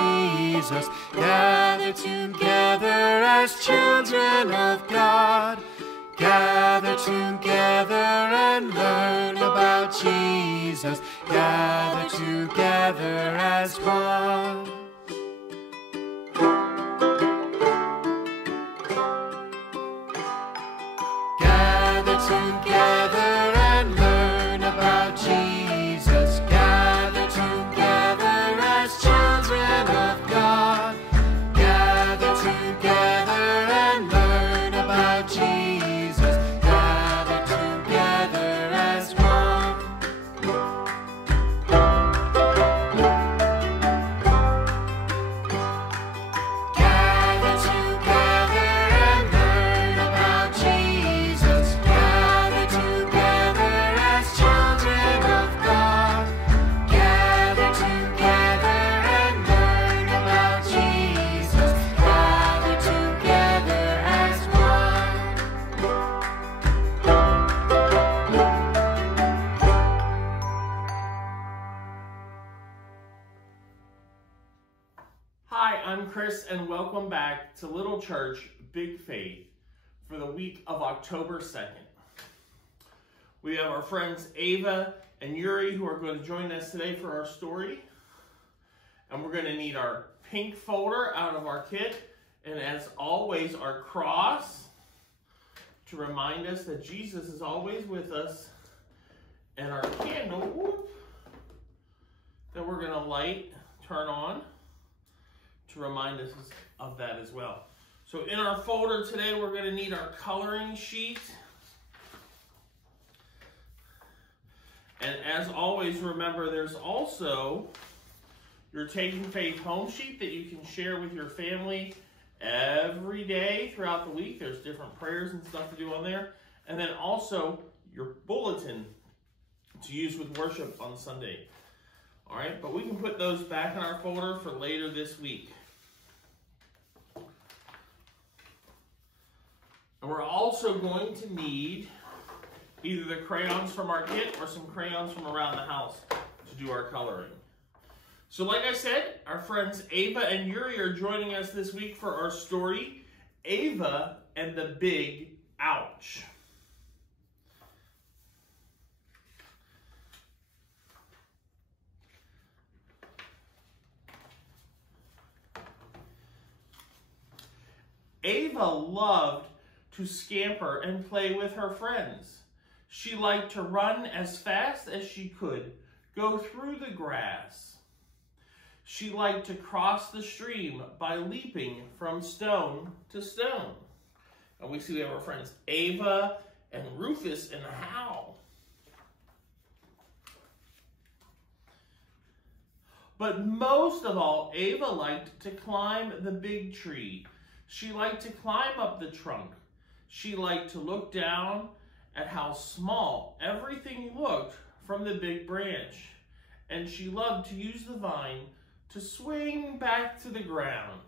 Jesus. Gather together as children of God. Gather together and learn about Jesus. Gather together as one. Gather together and learn about Jesus. Gather together as children of God. Gather together and learn about Jesus. Gather together as one. Gather together and learn about Jesus. Gather together as children of God. Gather together and learn about Jesus. Gather together as one. Hi, I'm Chris, and welcome back to Little Church Big Faith for the week of October 2nd. We have our friends Ava and Yuri who are going to join us today for our story. And we're going to need our pink folder out of our kit, and as always, our cross to remind us that Jesus is always with us, and our candle that we're going to turn on, to remind us of that as well. So in our folder today, we're going to need our coloring sheet. And as always, remember there's also your Taking Faith home sheet that you can share with your family every day throughout the week. There's different prayers and stuff to do on there. And then also your bulletin to use with worship on Sunday. All right, but we can put those back in our folder for later this week. And we're also going to need either the crayons from our kit or some crayons from around the house to do our coloring. So like I said, our friends Ava and Yuri are joining us this week for our story, Ava and the Big Ouch. Ava loved to scamper and play with her friends. She liked to run as fast as she could, go through the grass. She liked to cross the stream by leaping from stone to stone. And we see we have our friends Ava and Rufus and Hal. But most of all, Ava liked to climb the big tree. She liked to climb up the trunk. She liked to look down at how small everything looked from the big branch. And she loved to use the vine to swing back to the ground.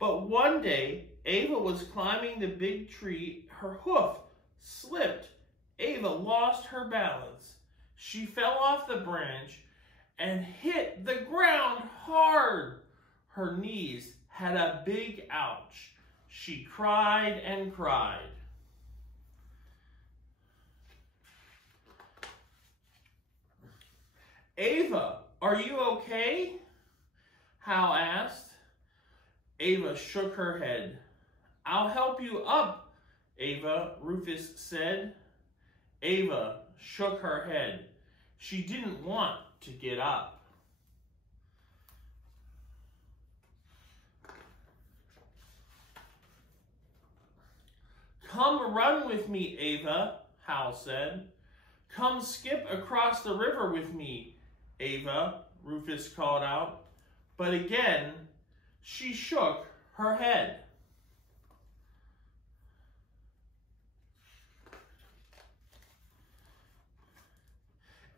But one day, Ava was climbing the big tree. Her hoof slipped. Ava lost her balance. She fell off the branch and hit the ground hard. Her knees had a big ouch. She cried and cried. Ava, are you okay? Hal asked. Ava shook her head. I'll help you up, Ava, Rufus said. Ava shook her head. She didn't want to get up. Come run with me, Ava, Hal said. Come skip across the river with me, Ava, Rufus called out. But again, she shook her head.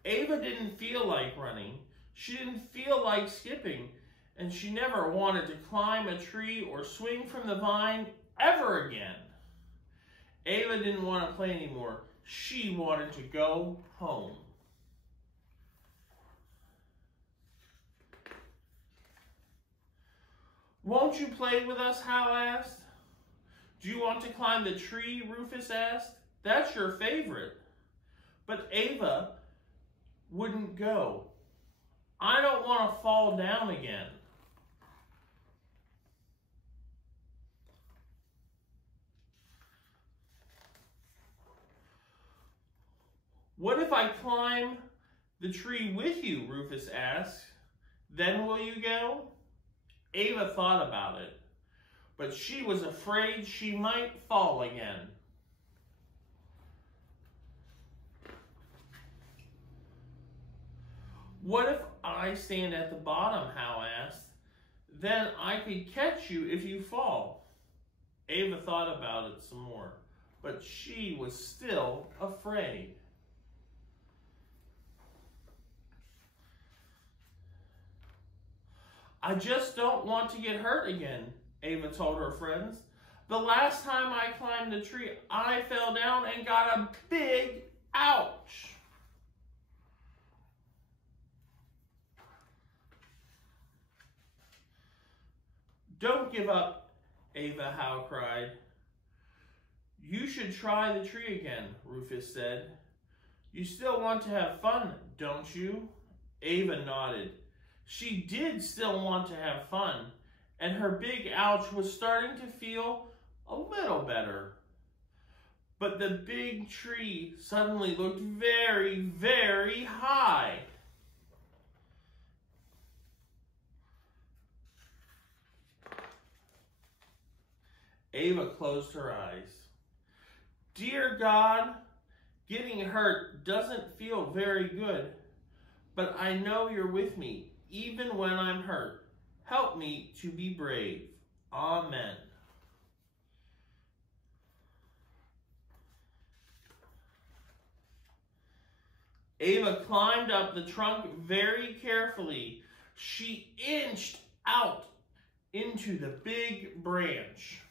Ava didn't feel like running. She didn't feel like skipping, and she never wanted to climb a tree or swing from the vine ever again. Ava didn't want to play anymore. She wanted to go home. Won't you play with us? Hal asked. Do you want to climb the tree? Rufus asked. That's your favorite. But Ava wouldn't go. I don't want to fall down again. What if I climb the tree with you? Rufus asked. Then will you go? Ava thought about it, but she was afraid she might fall again. What if I stand at the bottom? Hal asked. Then I could catch you if you fall. Ava thought about it some more, but she was still afraid. I just don't want to get hurt again, Ava told her friends. The last time I climbed the tree, I fell down and got a big ouch. Don't give up, Ava, Hal cried. You should try the tree again, Rufus said. You still want to have fun, don't you? Ava nodded. She did still want to have fun, and her big ouch was starting to feel a little better. But the big tree suddenly looked very, very high. Ava closed her eyes. Dear God, getting hurt doesn't feel very good, but I know you're with me, even when I'm hurt. Help me to be brave. Amen. Ava climbed up the trunk very carefully. She inched out into the big branch.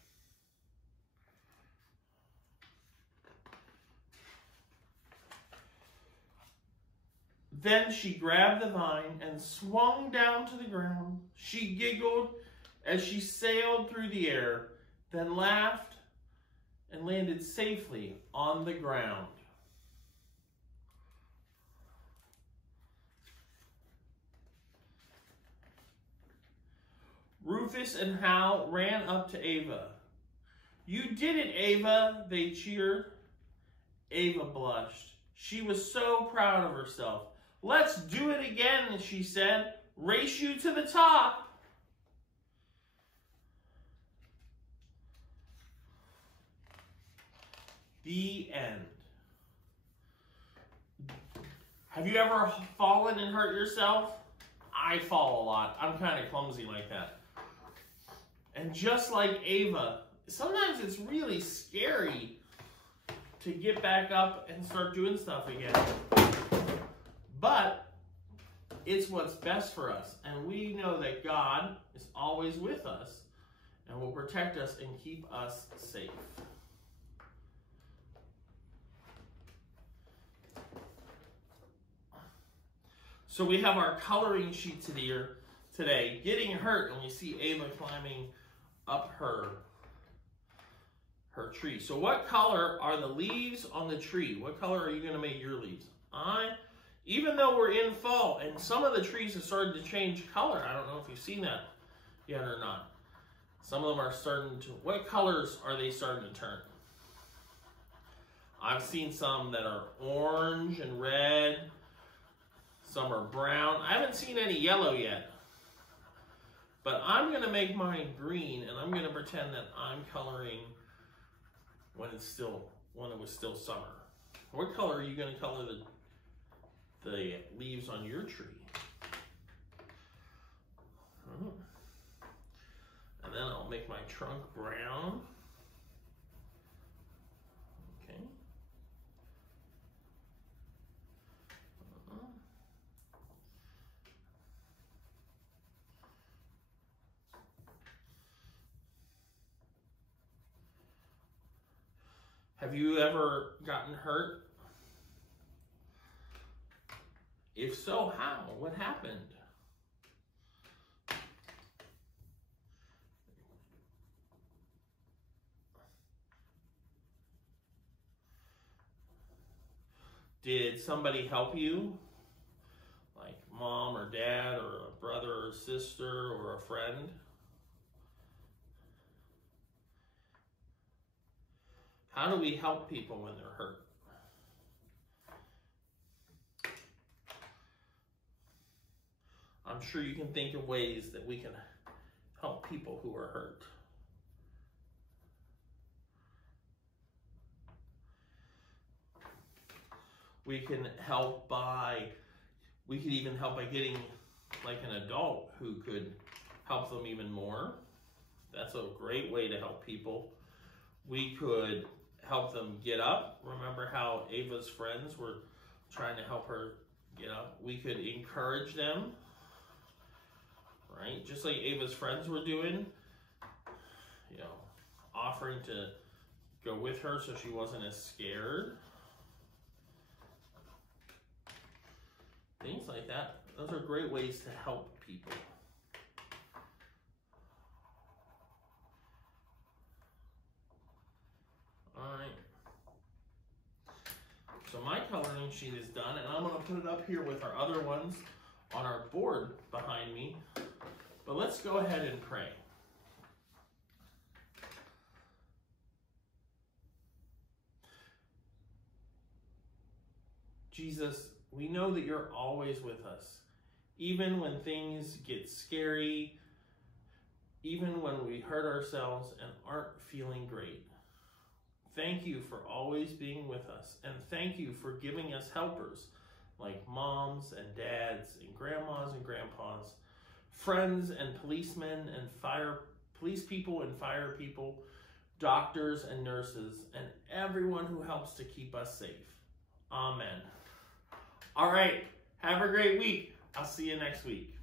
Then she grabbed the vine and swung down to the ground. She giggled as she sailed through the air, then laughed and landed safely on the ground. Rufus and Hal ran up to Ava. You did it, Ava, they cheered. Ava blushed. She was so proud of herself. Let's do it again, she said. Race you to the top. The end. Have you ever fallen and hurt yourself? I fall a lot. I'm kind of clumsy like that. And just like Ava, sometimes it's really scary to get back up and start doing stuff again. But it's what's best for us. And we know that God is always with us and will protect us and keep us safe. So we have our coloring sheet today, getting hurt, and we see Ava climbing up her tree. So what color are the leaves on the tree? What color are you going to make your leaves? Even though we're in fall, and some of the trees have started to change color. I don't know if you've seen that yet or not. Some of them are starting to, what colors are they starting to turn? I've seen some that are orange and red. Some are brown. I haven't seen any yellow yet. But I'm going to make mine green, and I'm going to pretend that I'm coloring when it was still summer. What color are you going to color the leaves on your tree? And then I'll make my trunk brown. Okay. Have you ever gotten hurt? If so, how? What happened? Did somebody help you? Like mom or dad or a brother or sister or a friend? How do we help people when they're hurt? I'm sure you can think of ways that we can help people who are hurt. We can even help by getting like an adult who could help them even more. That's a great way to help people. We could help them get up. Remember how Ava's friends were trying to help her get up? We could encourage them, right? Just like Ava's friends were doing, you know, offering to go with her so she wasn't as scared. Things like that. Those are great ways to help people. All right. So my coloring sheet is done, and I'm going to put it up here with our other ones on our board behind me. But let's go ahead and pray. Jesus, we know that you're always with us, even when things get scary, even when we hurt ourselves and aren't feeling great. Thank you for always being with us, and thank you for giving us helpers like moms and dads and grandmas and grandpas, friends and policemen and police people and fire people, doctors and nurses, and everyone who helps to keep us safe. Amen. All right, have a great week. I'll see you next week.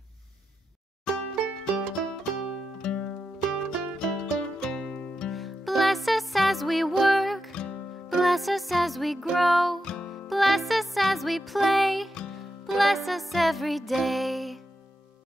Bless us as we work, bless us as we grow, bless us as we play, bless us every day.